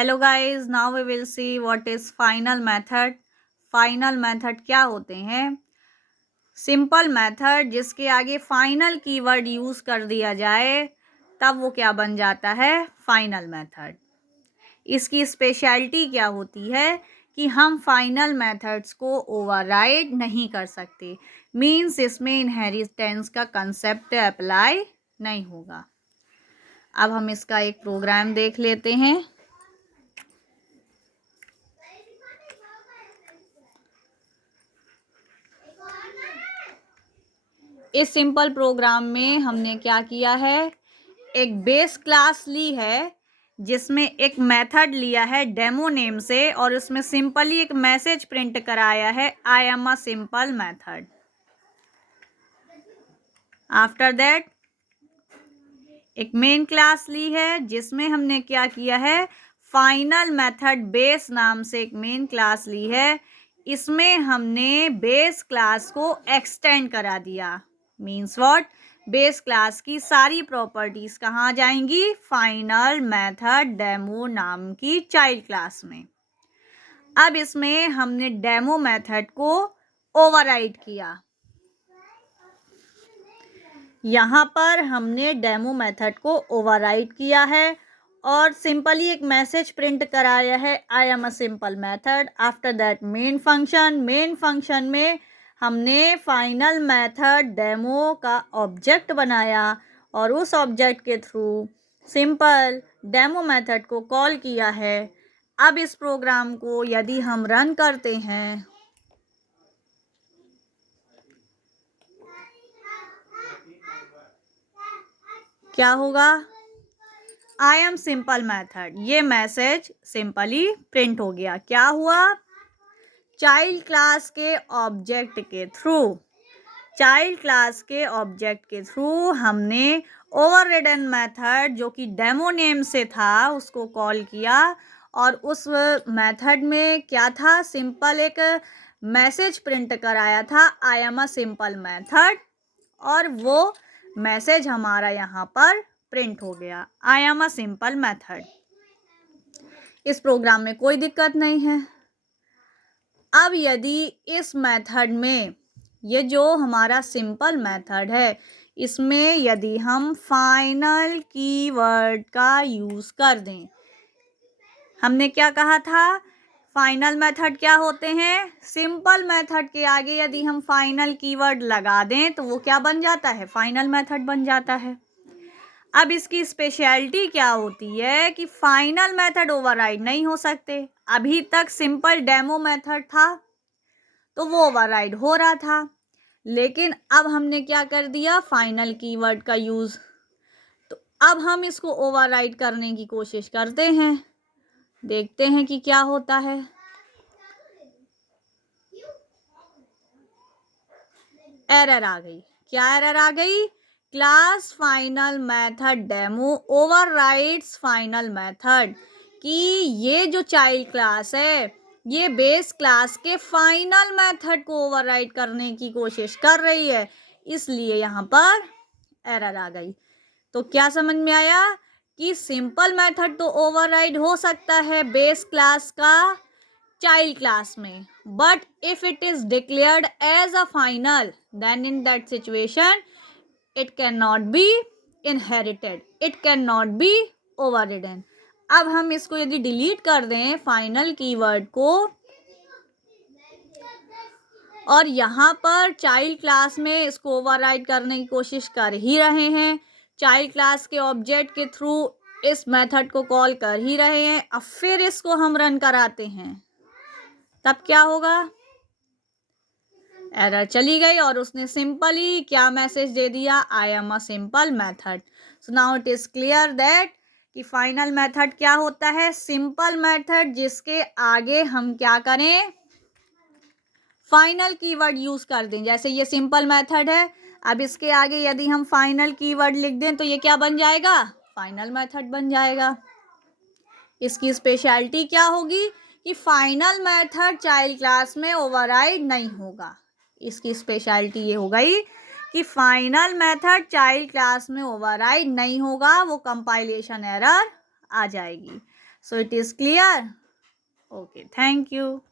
Hello guys, now we will see what is final method. Final method क्या होते हैं? Simple method जिसके आगे फाइनल कीवर्ड यूज कर दिया जाए तब वो क्या बन जाता है? Final method. इसकी स्पेशलिटी क्या होती है कि हम फाइनल मेथड्स को ओवरराइड नहीं कर सकते। मींस इसमें इनहेरिटेंस का कंसेप्ट अप्लाई नहीं होगा। अब हम इसका एक प्रोग्राम देख लेते हैं। इस सिंपल प्रोग्राम में हमने क्या किया है, एक बेस क्लास ली है जिसमें एक मेथड लिया है डेमो नेम से और उसमें सिंपली एक मैसेज प्रिंट कराया है, I am a simple method. After that एक मेन क्लास ली है जिसमें हमने क्या किया है, फाइनल मेथड बेस नाम से एक मेन क्लास ली है। इसमें हमने बेस क्लास को एक्सटेंड करा दिया। Means what? बेस क्लास की सारी प्रॉपर्टीज कहाँ जाएंगी? फाइनल मेथड डेमो नाम की चाइल्ड क्लास में। अब इसमें हमने डेमो मेथड को ओवरराइड किया। यहाँ पर हमने डेमो मेथड को ओवरराइड किया है और सिंपली एक मैसेज प्रिंट कराया है, I am a simple method. After that main function में हमने फाइनल मेथड डेमो का ऑब्जेक्ट बनाया और उस ऑब्जेक्ट के थ्रू सिंपल डेमो मेथड को कॉल किया है। अब इस प्रोग्राम को यदि हम रन करते हैं क्या होगा? आई एम सिंपल मेथड, ये मैसेज सिंपली प्रिंट हो गया। क्या हुआ? चाइल्ड क्लास के ऑब्जेक्ट के थ्रू हमने ओवररिडन मेथड जो कि डेमो नेम से था उसको कॉल किया और उस मेथड में क्या था, सिंपल एक मैसेज प्रिंट कराया था, I am a simple method, और वो मैसेज हमारा यहाँ पर प्रिंट हो गया, I am a simple method. इस प्रोग्राम में कोई दिक्कत नहीं है। अब यदि इस मेथड में, ये जो हमारा सिंपल मेथड है, इसमें यदि हम फाइनल कीवर्ड का यूज कर दें, हमने क्या कहा था, फाइनल मेथड क्या होते हैं? सिंपल मेथड के आगे यदि हम फाइनल कीवर्ड लगा दें तो वो क्या बन जाता है? फाइनल मेथड बन जाता है। अब इसकी स्पेशलिटी क्या होती है कि फाइनल मेथड ओवरराइड नहीं हो सकते। अभी तक सिंपल डेमो मेथड था तो वो ओवरराइड हो रहा था, लेकिन अब हमने क्या कर दिया, फाइनल कीवर्ड का यूज। तो अब हम इसको ओवरराइड करने की कोशिश करते हैं, देखते हैं कि क्या होता है। एरर आ गई। क्या एरर आ गई? Class final method demo overrides final method, कि ये जो चाइल्ड क्लास है ये बेस क्लास के फाइनल मेथड को ओवरराइड करने की कोशिश कर रही है, इसलिए यहाँ पर एरर आ गई। तो क्या समझ में आया कि सिंपल मेथड तो ओवरराइड हो सकता है बेस क्लास का चाइल्ड क्लास में, but if it is declared as a final, then in that situation it cannot be inherited, it cannot be overridden। अब हम इसको यदि डिलीट कर दें फाइनल कीवर्ड को और यहाँ पर चाइल्ड क्लास में इसको ओवरराइड करने की कोशिश कर ही रहे हैं, चाइल्ड क्लास के ऑब्जेक्ट के थ्रू इस मेथड को कॉल कर ही रहे हैं, अब फिर इसको हम रन कराते हैं तब क्या होगा? एरर चली गई और उसने सिंपली क्या मैसेज दे दिया, I am a simple method. So now it is clear that कि फाइनल मेथड क्या होता है? सिंपल मेथड जिसके आगे हम क्या करें, फाइनल कीवर्ड यूज कर दें। जैसे ये सिंपल मेथड है, अब इसके आगे यदि हम फाइनल कीवर्ड लिख दें तो ये क्या बन जाएगा? फाइनल मेथड बन जाएगा। इसकी स्पेशलिटी क्या होगी कि फाइनल मेथड चाइल्ड क्लास में ओवरराइड नहीं होगा। इसकी स्पेशलिटी ये हो गई कि फाइनल मेथड चाइल्ड क्लास में ओवरराइड नहीं होगा, वो कंपाइलेशन एरर आ जाएगी। So it is clear? Okay, thank you.